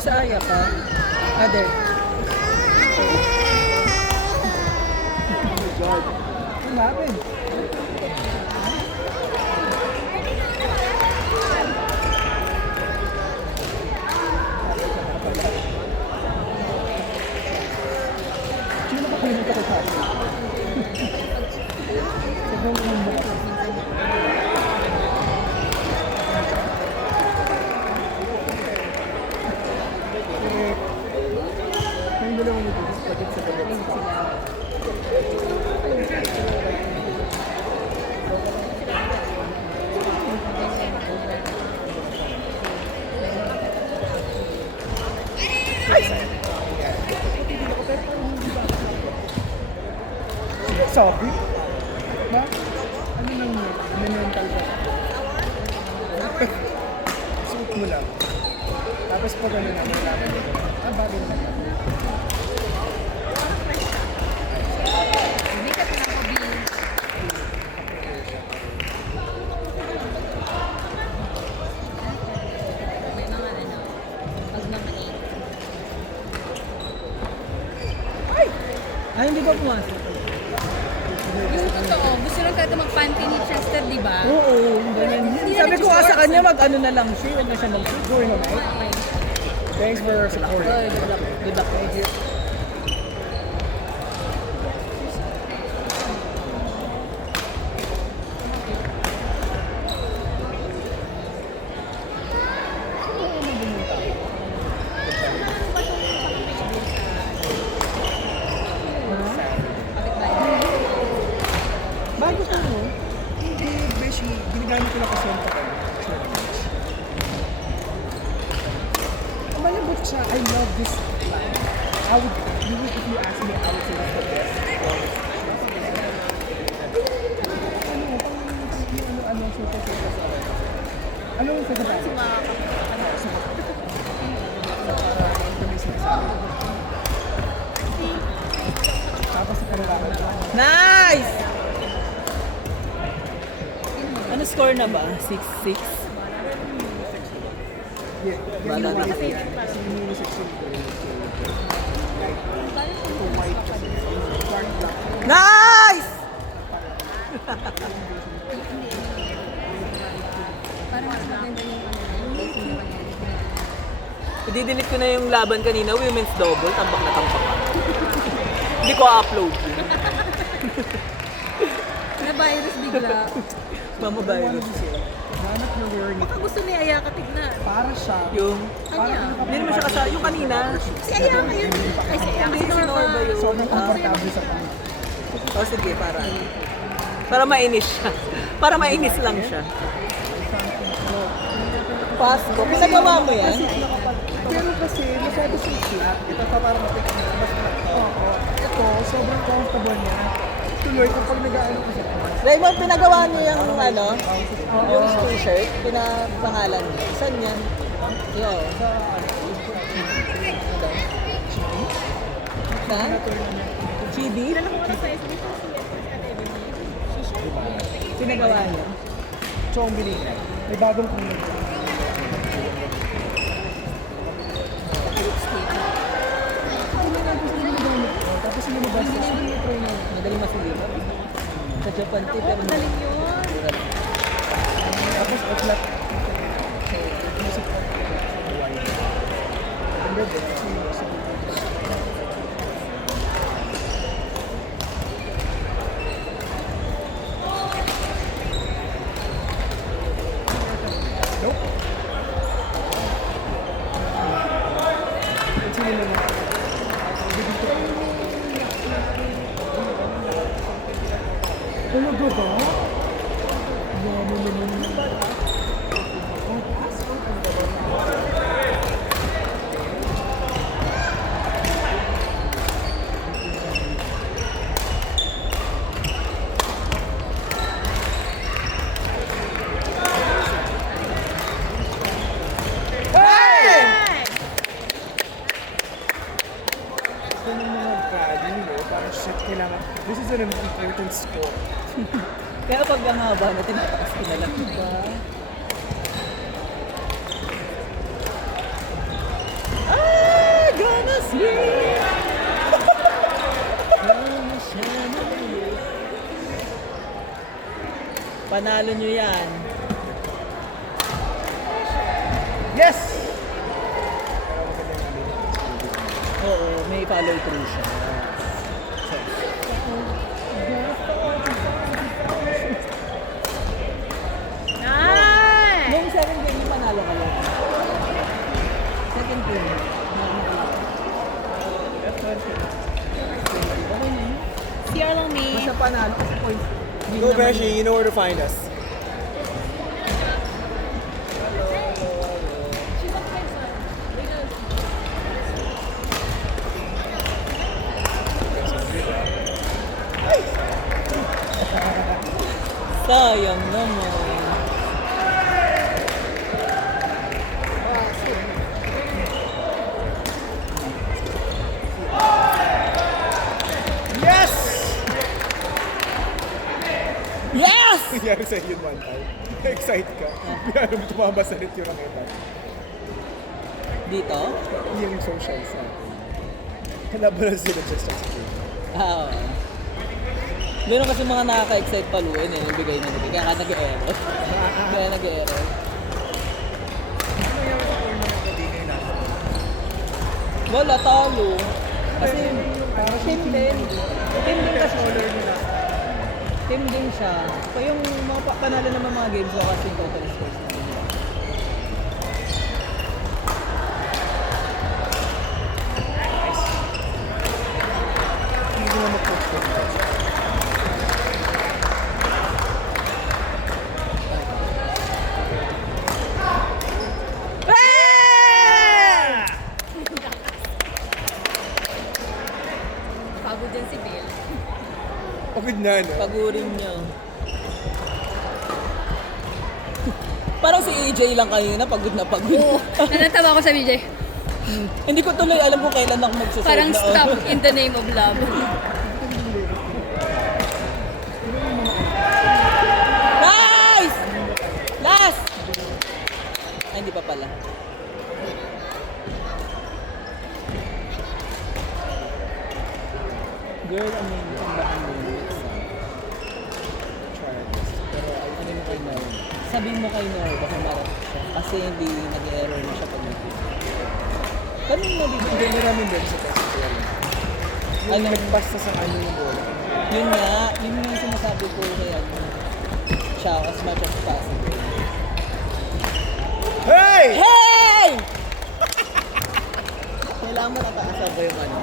Or sa Aya pa? Other. Ano happened? Sino ba kayo nito sa atin? Sobrang kumumba. Yung dalawang nito, pagkat sa pagkat sila. Sabi? Ba? Ano nang mental ba? Suot mo lang. Tapos pag ano na, may laman dito. Bagay na. Hindi ka pinakabi. May mga ano, pag naman Ay, hindi ba pumasok? yung totoo, gusto lang talaga mag-panty ni Chester, di ba? Oo, ganyan. Sabi ko sa kanya, mag-ano na lang siya. Huwag na siya mag-going on. Thanks for your support. Good luck. Good luck. Thank you. Bago ka mo? Hindi, beshi. Ginagamit ko lang kasi yung kapal. Malambot siya. I love this line. I would, if you ask me, I would say it's the best. Ano, super sa ano yung pwede ba? Tapos nice! Ano score na ba? 6-6? Bala na. Nice! Parang mas maganda yung I-delete ko na yung laban kanina, women's double, tambak na tambak. Hindi ko upload yun. na-virus bigla. Mamavirus. Hanap yung word Baka gusto ni Aya katignan. para siya. Yung, Kanya. hindi naman siya kasama, yung kanina. Si Aya ngayon. Ay, si Aya. Hindi, si Norba yun. Sobrang komportable sa kanya. Oh, sige, para mainis siya. Para mainis lang siya. Pasko. Pinagawa mo yan? Pero kasi, masyado siya flat. Ito pa parang mas oo. Ito, sobrang comfortable niya. Tuloy, kapag nag-aano ko siya. Raymond, pinagawa niyo yung ano? Yung t-shirt, pinapangalan niyo. Saan yan? Yan. Saan? Chibi? Pinagawa niyo. Chombili. May bagong kulay. Tapos lumabas na siya. Madaling masulipat. Sa Japan tip. Galing yun. Tapos flat. Talaga ba? Yummy naman. Kailangan, this is an important sport. Kaya pag ang haba na tinatakas ko na lang. Diba? Panalo nyo yan. Yes! Oo, may follow through siya. Nice! Yung second game, yung panalo kayo. Second game. Okay na yun. CR lang ni. Basta panalo kasi points. Win Go naman Beshi, yun. you know where to find us. Sayang naman. Yes! Yes! Nangyari sa yun one time. Excite ka. Bigla mo tumama sa rin yung nakita. Dito? Yung social sa atin. Kalaban na sila just as good. Ah, oo. Meron kasi mga nakaka-excite paluin eh, yung bigay na nabigay. Kaya ka nag-error. Kaya nag-error. Wala, talo. Kasi team din. Team din kasi. Team din siya. So yung mga panalo naman mga games ko kasi total scores na nila. Hindi mo mag-coach ko. Pagod din si Bill. Pagod na, no? Pagurin niya. Parang si AJ lang kanina, pagod na pagod. Oo. Nanatawa ko sa BJ. Hindi ko tuloy alam kung kailan ako magsaserve Parang na. stop in the name of love. Nice! Last! Ay, hindi pa pala. Girl, ano yung ang lyrics Try this. Pero Ano mo kay Noel? Sabihin mo kay Noel, baka marap siya. Kasi hindi nag-error na siya pag nag-video. Ganun na dito. hindi namin din sa test ko yan. Yung Ano? nag-pass na sa kanya yung bola. Yun nga, yun yung sinasabi ko kay ano, siya as much as possible. Hey! Hey! Kailangan mo nataasan ko yung ano.